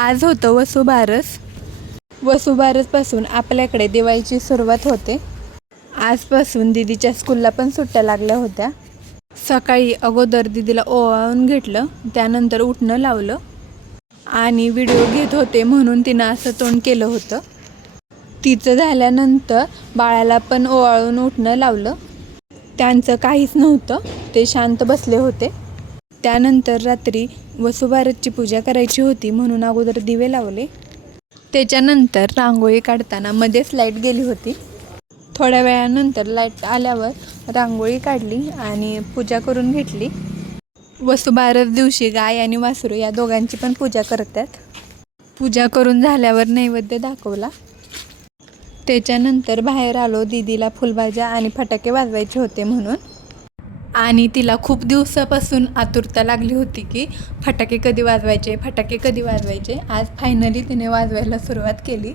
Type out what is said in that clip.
आज होतं वसुबारस. वसुबारसपासून आपल्याकडे दिवाळीची सुरुवात होते. आजपासून दीदीच्या स्कूलला पण सुट्ट्या लागल्या होत्या. सकाळी अगोदर दीदीला ओवाळून घेतलं, त्यानंतर उठणं लावलं आणि व्हिडिओ घेत होते म्हणून तिनं असं तोंड केलं होतं. तिचं झाल्यानंतर बाळाला पण ओवाळून उठणं लावलं. त्यांचं काहीच नव्हतं, ते शांत बसले होते. त्यानंतर रात्री वसुबारसची पूजा करायची होती म्हणून अगोदर दिवे लावले. त्याच्यानंतर रांगोळी काढताना मध्येच लाईट गेली होती. थोड्या वेळानंतर लाईट आल्यावर रांगोळी काढली आणि पूजा करून घेतली. वसुबारस दिवशी गाय आणि वासरू या दोघांची पण पूजा करतात. पूजा करून झाल्यावर नैवेद्य दाखवला. त्याच्यानंतर बाहेर आलो दीदीला फुलभाज्या आणि फटाके वाजवायचे होते म्हणून. आणि तिला खूप दिवसापासून आतुरता लागली होती की फटाके कधी वाजवायचे. आज फायनली तिने वाजवायला सुरुवात केली.